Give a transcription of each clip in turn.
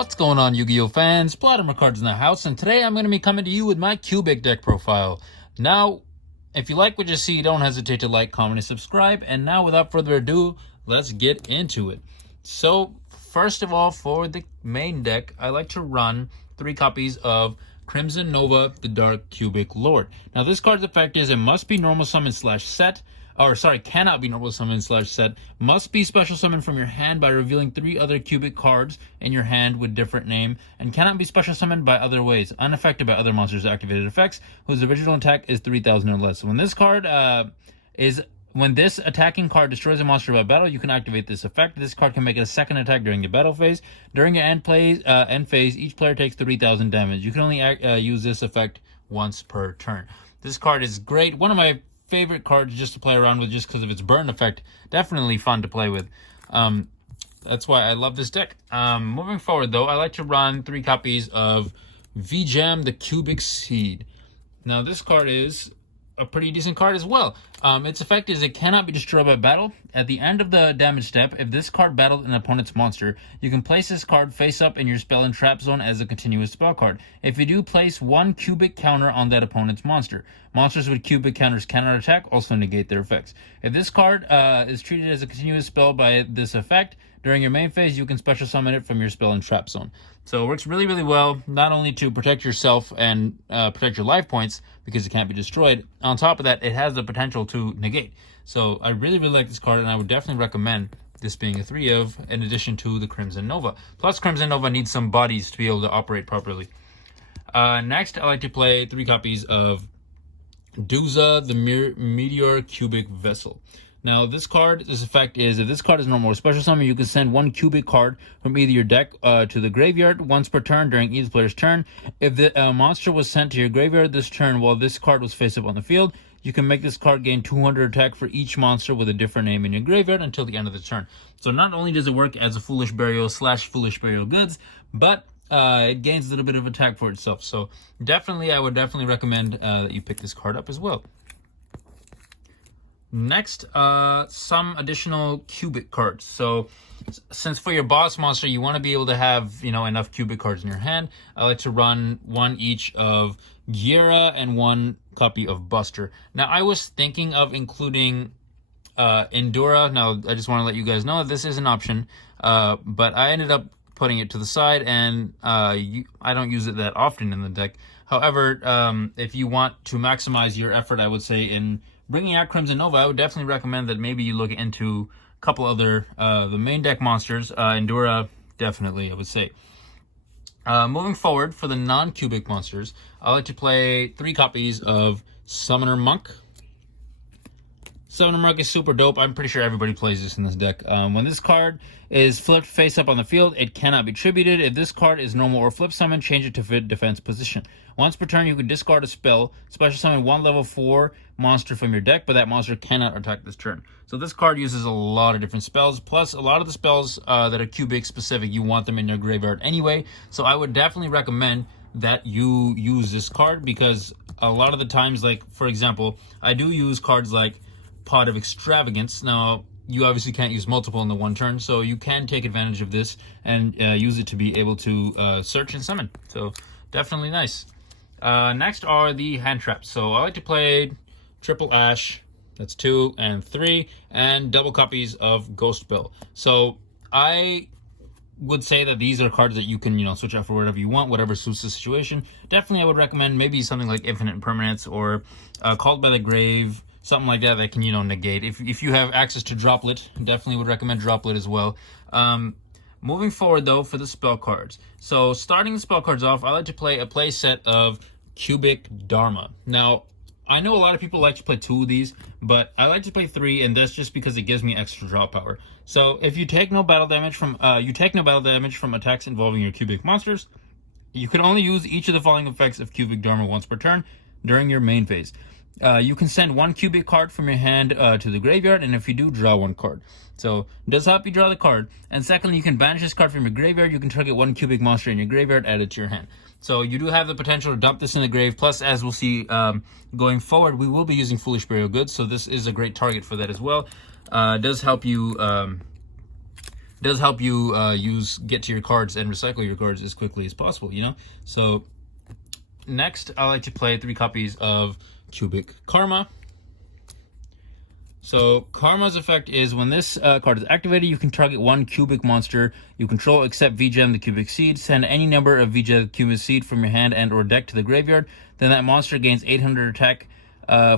What's going on, Yu-Gi-Oh fans? Vladimir Cards in the house, and today I'm going to be coming to you with my cubic deck profile. Now, if you like what you see, don't hesitate to like, comment, and subscribe. And now, without further ado, let's get into it. So, first of all, for the main deck, I like to run 3 copies of Crimson Nova, the Dark Cubic Lord. Now, this card's effect is it must be normal summon / set. Cannot be normal summon / set, must be special summon from your hand by revealing 3 other cubic cards in your hand with different name, and cannot be special summoned by other ways, unaffected by other monsters' activated effects, whose original attack is 3,000 or less. So when this attacking card destroys a monster by battle, you can activate this effect. This card can make a second attack during your battle phase. During your end phase, each player takes 3,000 damage. You can only use this effect once per turn. This card is great. One of my favorite cards just to play around with just because of its burn effect. Definitely fun to play with. That's why I love this deck. Moving forward, though, I like to run 3 copies of V-Jam, the Cubic Seed. Now, this card is a pretty decent card as well. Its effect is it cannot be destroyed by battle. At the end of the damage step, if this card battled an opponent's monster, you can place this card face up in your spell and trap zone as a continuous spell card. If you do, place 1 cubic counter on that opponent's monster. Monsters with cubic counters cannot attack, also negate their effects. If this card is treated as a continuous spell by this effect, during your main phase, you can special summon it from your spell and trap zone. So it works really, really well, not only to protect yourself and protect your life points, because it can't be destroyed. On top of that, it has the potential to negate. So I really, really like this card, and I would definitely recommend this being a 3 of, in addition to the Crimson Nova. Plus, Crimson Nova needs some bodies to be able to operate properly. Next, I like to play 3 copies of Duza, the Meteor Cubic Vessel. Now, this effect is, if this card is normal or special summon, you can send 1 cubic card from either your deck to the graveyard once per turn during each player's turn. If the monster was sent to your graveyard this turn while this card was face up on the field, you can make this card gain 200 attack for each monster with a different name in your graveyard until the end of the turn. So not only does it work as a Foolish Burial / Foolish Burial Goods, but it gains a little bit of attack for itself. So I would definitely recommend that you pick this card up as well. Next, some additional cubic cards. So since for your boss monster, you want to be able to have, enough cubic cards in your hand, I like to run 1 each of Gira and 1 copy of Buster. Now, I was thinking of including Endura. Now, I just want to let you guys know that this is an option, but I ended up putting it to the side, and I don't use it that often in the deck. However, if you want to maximize your effort, I would say, in bringing out Crimson Nova, I would definitely recommend that maybe you look into a couple other the main deck monsters. Endura, definitely, I would say. Moving forward, for the non-cubic monsters, I like to play 3 copies of Summoner Monk. Summoner Monk is super dope. I'm pretty sure everybody plays this in this deck. When this card is flipped face up on the field, it cannot be tributed. If this card is normal or flip summon, change it to fit defense position. Once per turn, you can discard a spell, special summon 1 level 4 monster from your deck, but that monster cannot attack this turn. So this card uses a lot of different spells, plus a lot of the spells that are cubic specific, you want them in your graveyard anyway. So I would definitely recommend that you use this card, because a lot of the times, like, for example, I do use cards like Pot of Extravagance. Now, you obviously can't use multiple in the 1 turn, so you can take advantage of this and use it to be able to search and summon. So definitely nice. Next are the hand traps. So I like to play Triple Ash, that's 2 and 3, and double copies of Ghost Bell. So I would say that these are cards that you can, switch out for whatever you want, whatever suits the situation. Definitely I would recommend maybe something like Infinite Impermanence or Called by the Grave, something like that can, negate. If you have access to Droplet, definitely would recommend Droplet as well. Moving forward, though, for the spell cards. So starting the spell cards off, I like to play a play set of Cubic Dharma. Now, I know a lot of people like to play 2 of these, but I like to play 3, and that's just because it gives me extra draw power. So if you take no battle damage from attacks involving your cubic monsters, you can only use each of the following effects of Cubic Dharma once per turn during your main phase. You can send 1 cubic card from your hand to the graveyard, and if you do, draw 1 card. So it does help you draw the card. And secondly, you can banish this card from your graveyard. You can target 1 cubic monster in your graveyard, add it to your hand. So you do have the potential to dump this in the grave. Plus, as we'll see going forward, we will be using Foolish Burial Goods, so this is a great target for that as well. It does help you does help you get to your cards and recycle your cards as quickly as possible, you know? So next, I like to play 3 copies of Cubic Karma. So Karma's effect is when this card is activated, you can target 1 cubic monster you control except VGem the cubic seed. Send any number of VGem the cubic seed from your hand and or deck to the graveyard. Then that monster gains 800 attack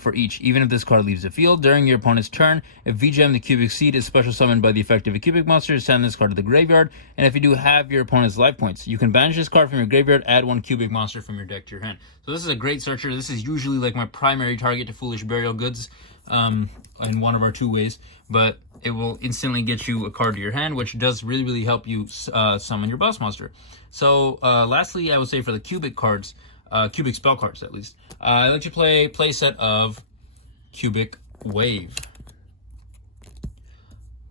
for each, even if this card leaves the field. During your opponent's turn, if VGem the cubic seed is special summoned by the effect of a cubic monster, send this card to the graveyard. And if you do, have your opponent's life points. You can banish this card from your graveyard, add 1 cubic monster from your deck to your hand. So this is a great searcher. This is usually like my primary target to Foolish Burial Goods. In one of our 2 ways, but it will instantly get you a card to your hand, which does really help you summon your boss monster. So lastly, I would say for the cubic cards, cubic spell cards at least, I like to play set of Cubic Wave.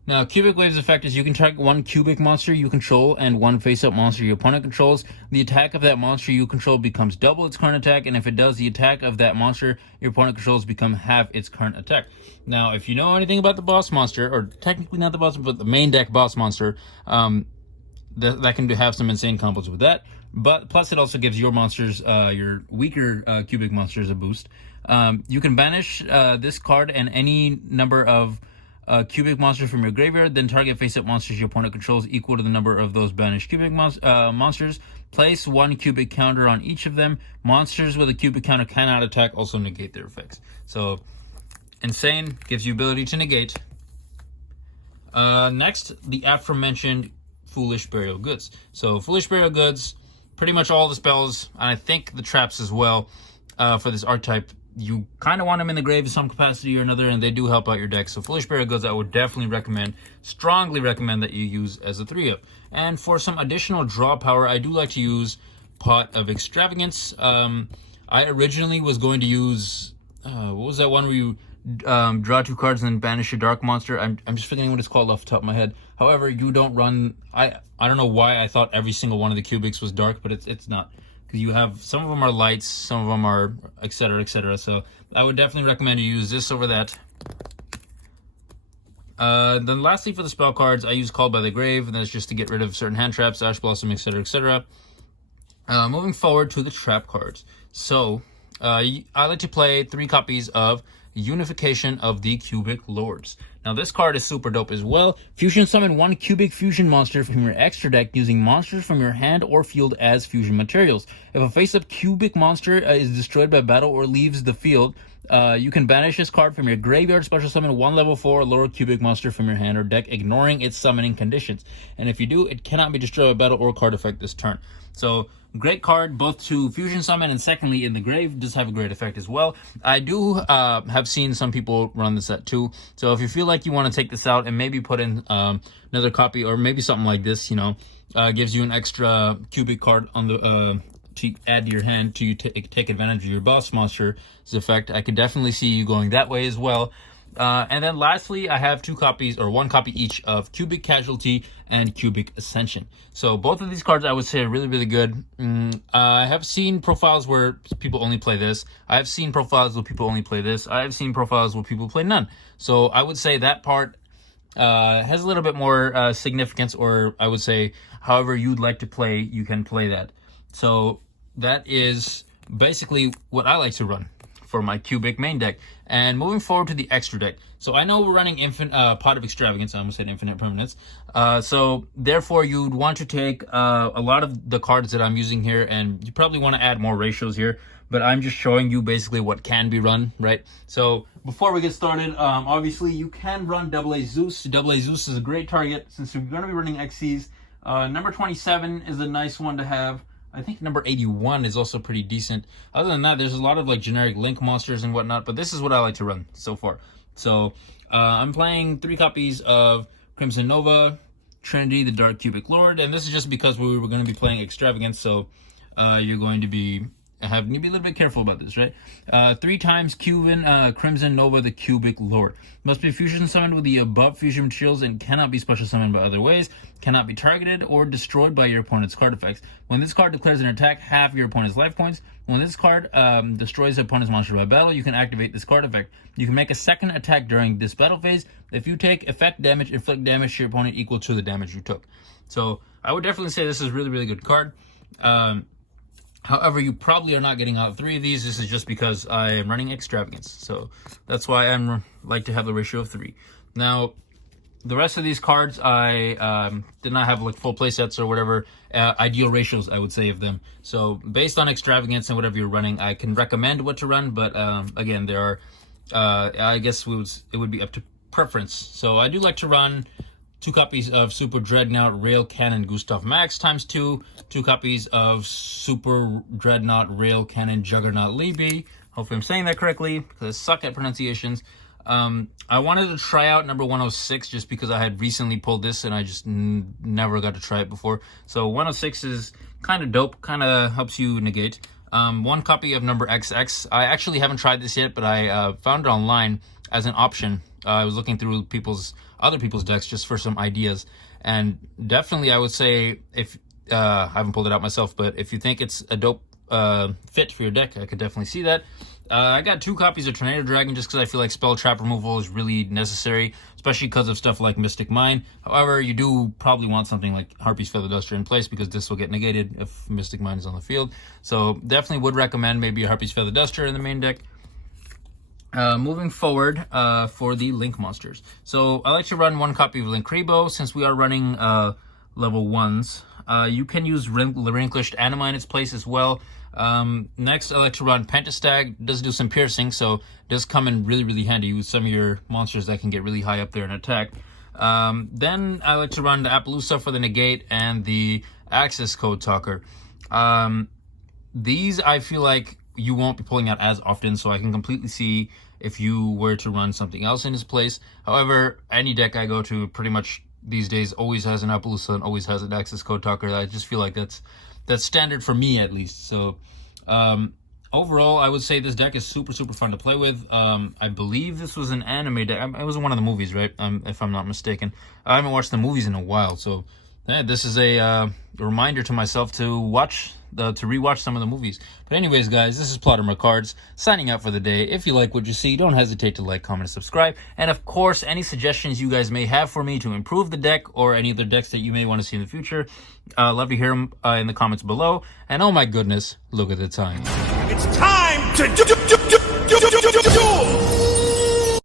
Now, Cubic Wave's effect is you can target 1 cubic monster you control and 1 face-up monster your opponent controls. The attack of that monster you control becomes double its current attack, and if it does, the attack of that monster your opponent controls become half its current attack. Now, if you know anything about the boss monster, or technically not the boss, but the main deck boss monster, that can have some insane combos with that. But plus, it also gives your monsters, your weaker cubic monsters, a boost. You can banish this card and any number of cubic monster from your graveyard, then target face-up monsters your opponent controls equal to the number of those banished cubic monsters. Place 1 cubic counter on each of them. Monsters with a cubic counter cannot attack, also negate their effects. So, insane, gives you ability to negate. Next, the aforementioned Foolish Burial Goods. So, Foolish Burial Goods, pretty much all the spells, and I think the traps as well, for this archetype, you kind of want them in the grave in some capacity or another, and they do help out your deck. So Foolish Burial Goods, I would definitely strongly recommend that you use as a 3-up. And for some additional draw power, I do like to use Pot of Extravagance. I originally was going to use, what was that one where you draw 2 cards and then banish a dark monster? I'm just forgetting what it's called off the top of my head. However, you don't run, I don't know why I thought every single one of the cubics was dark, but it's not. Because you have, some of them are lights, some of them are etc, etc. So I would definitely recommend you use this over that. Then lastly, for the spell cards, I use Called by the Grave, and that's just to get rid of certain hand traps, Ash Blossom, etc, etc. Moving forward to the trap cards. So I like to play 3 copies of Unification of the Cubic Lords. Now this card is super dope as well. Fusion summon 1 cubic fusion monster from your extra deck using monsters from your hand or field as fusion materials. If a face-up cubic monster is destroyed by battle or leaves the field, you can banish this card from your graveyard, special summon 1 level 4 lower cubic monster from your hand or deck, ignoring its summoning conditions. And if you do, it cannot be destroyed by battle or card effect this turn. So, great card, both to fusion summon and secondly in the grave, does have a great effect as well. I do have seen some people run this set too. So if you feel like you want to take this out and maybe put in another copy or maybe something like this, you know, gives you an extra cubic card on the to add to your hand to take advantage of your boss monster's effect, I could definitely see you going that way as well. And then lastly, I have 2 copies, or 1 copy each, of Cubic Casualty and Cubic Ascension. So both of these cards I would say are really good. I have seen profiles where people only play this. I have seen profiles where people only play this. I have seen profiles where people play none. So I would say that part has a little bit more significance, or I would say however you'd like to play, you can play that. So that is basically what I like to run for my cubic main deck. And moving forward to the extra deck. So I know we're running Pot of Extravagance. I almost said Infinite Permanence. So therefore you'd want to take a lot of the cards that I'm using here, and you probably want to add more ratios here, but I'm just showing you basically what can be run, right? So before we get started, obviously you can run AA Zeus. AA Zeus is a great target since we're going to be running XCs. Number 27 is a nice one to have. I think number 81 is also pretty decent. Other than that, there's a lot of like generic link monsters and whatnot, but this is what I like to run so far. So I'm playing 3 copies of Crimson Nova, Trinity, the Dark Cubic Lord, and this is just because we were going to be playing Extravagance, so you're going to be you need to be a little bit careful about this, right? 3 times Crimson Nova, the Cubic Lord. Must be fusion summoned with the above fusion materials and cannot be special summoned by other ways. Cannot be targeted or destroyed by your opponent's card effects. When this card declares an attack, half your opponent's life points. When this card destroys the opponent's monster by battle, you can activate this card effect. You can make a second attack during this battle phase. If you take effect damage, inflict damage to your opponent equal to the damage you took. So I would definitely say this is a really, really good card. However, you probably are not getting out 3 of these. This is just because I am running Extravagance. So that's why I like to have the ratio of 3. Now, the rest of these cards, I did not have like full play sets or whatever ideal ratios, I would say, of them. So based on Extravagance and whatever you're running, I can recommend what to run. But again, there are, I guess it would be up to preference. So I do like to run 2 copies of Super Dreadnought Rail Cannon Gustav Max times 2, 2 copies of Super Dreadnought Rail Cannon Juggernaut Libby. Hopefully I'm saying that correctly, because I suck at pronunciations. I wanted to try out number 106 just because I had recently pulled this and I just never got to try it before. So 106 is kind of dope, kind of helps you negate. 1 copy of number XX. I actually haven't tried this yet, but I found it online as an option. I was looking through other people's decks just for some ideas, and definitely I would say, if I haven't pulled it out myself, but if you think it's a dope fit for your deck, I could definitely see that. I got 2 copies of Tornado Dragon just because I feel like spell trap removal is really necessary, especially because of stuff like Mystic Mine. However, you do probably want something like Harpy's Feather Duster in place because this will get negated if Mystic Mine is on the field. So definitely would recommend maybe a Harpy's Feather Duster in the main deck. Moving forward for the Link monsters. So I like to run 1 copy of Link Rebo since we are running level 1s. You can use Relinquished Anima in its place as well. Next, I like to run Pentastag. It does do some piercing, so it does come in really, really handy with some of your monsters that can get really high up there in attack. Then I like to run the Appaloosa for the negate and the Access Code Talker. These I feel like you won't be pulling out as often, so I can completely see if you were to run something else in its place. However, any deck I go to pretty much these days always has an Appaloosa and always has an Access Code Talker. I just feel like that's standard for me, at least. So overall, I would say this deck is super, super fun to play with. I believe this was an anime deck. It was in one of the movies, right? If I'm not mistaken. I haven't watched the movies in a while, so yeah, this is a reminder to myself to rewatch some of the movies. But anyways, guys, this is Plotter Cards signing out for the day. If you like what you see, don't hesitate to like, comment, and subscribe. And of course, any suggestions you guys may have for me to improve the deck or any other decks that you may want to see in the future, love to hear them in the comments below. And oh my goodness, look at the time. It's time to do